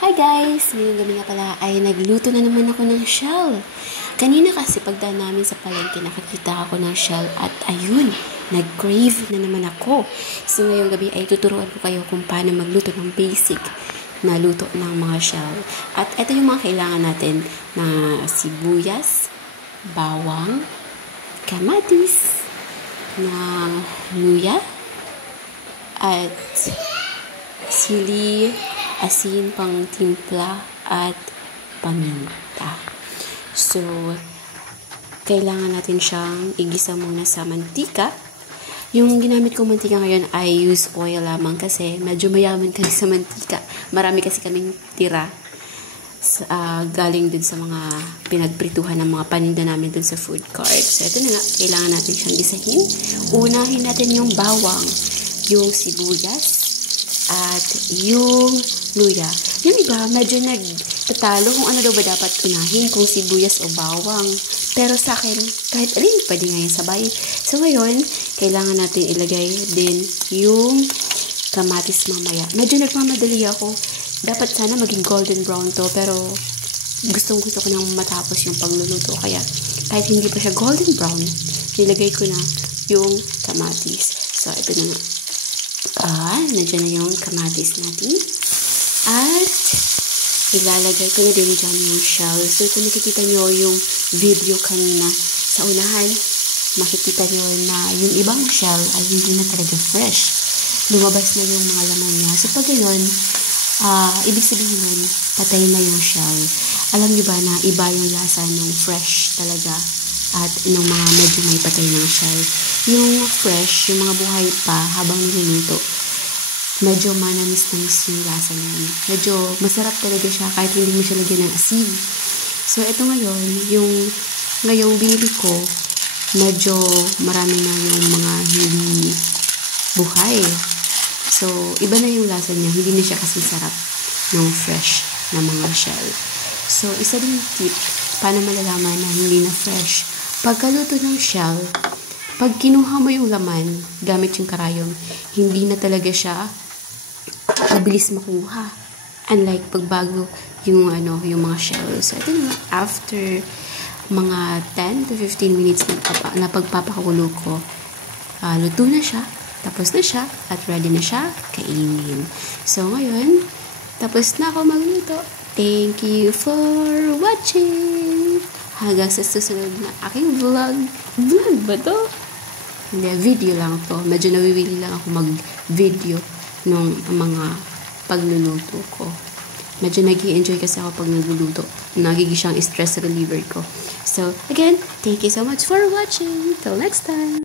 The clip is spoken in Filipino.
Hi guys! Ngayong gabi nga pala ay nagluto na naman ako ng shell. Kanina kasi pagdaan namin sa palengke nakakita ako ng shell at ayun, nag-crave na naman ako. So ngayong gabi ay tuturuan ko kayo kung paano magluto ng basic na luto ng mga shell. At ito yung mga kailangan natin na sibuyas, bawang, kamatis, na luya, at sili, asin pang timpla, at paminta. So, kailangan natin siyang igisa muna sa mantika. Yung ginamit kong mantika ngayon ay use oil lamang kasi medyo mayaman kami sa mantika. Marami kasi kaming tira galing dun sa mga pinagprituhan ng mga paninda namin dun sa food court. So, ito na nga. Kailangan natin siyang gisahin. Unahin natin yung bawang, yung sibuyas, at yung luya. Yung iba, medyo nagtatalo kung ano daw ba dapat unahin, kung sibuyas o bawang. Pero sa akin, kahit alin, pwede ngayon sabay. So ngayon, kailangan natin ilagay din yung kamatis mamaya. Medyo nagmamadali ako. Dapat sana maging golden brown to, pero gustong-gusto ko nang matapos yung pagluluto. Kaya, kahit hindi pa siya golden brown, nilagay ko na yung kamatis. So, ito na nga. Nandiyan na yung kamatis natin. At, ilalagay ko na din dyan yung shell. So, kung nakikita nyo yung video kanina sa unahan, makikita nyo na yung ibang shell ay hindi na talaga fresh. Lumabas na yung mga laman niya. So, pag yun, ibig sabihin nun, patay na yung shell. Alam nyo ba na iba yung lasa ng fresh talaga at nung mga medyo may patay ng shell. Yung fresh, yung mga buhay pa habang niluluto, medyo manamis-namis yung lasa niya. Medyo masarap talaga siya kahit hindi mo siya lagyan ng asin. So, ito ngayon, ngayong binili ko, medyo marami na yung mga hindi buhay. So, iba na yung lasa niya. Hindi na siya kasi sarap ng fresh na mga shell. So, isa din yung tip, paano malalaman na hindi na fresh. Pagkaluto ng shell, pag kinuha mo yung laman, gamit yung karayom, hindi na talaga siya mabilis makuha. Unlike pagbago yung mga shell. So, ito na, after mga 10 to 15 minutes na pagpapakulo ko, luto na siya, tapos na siya, at ready na siya kainin. So, ngayon, tapos na ako magluto. Thank you for watching! Hanggang sa susunod na aking vlog. Vlog ba to? Hindi, video lang to. Medyo nawiwili lang ako mag-video ng mga pagluluto ko. Medyo nag-i-enjoy kasi ako pag nagluluto. Nagiging siyang stress reliever ko. So, again, thank you so much for watching. Till next time!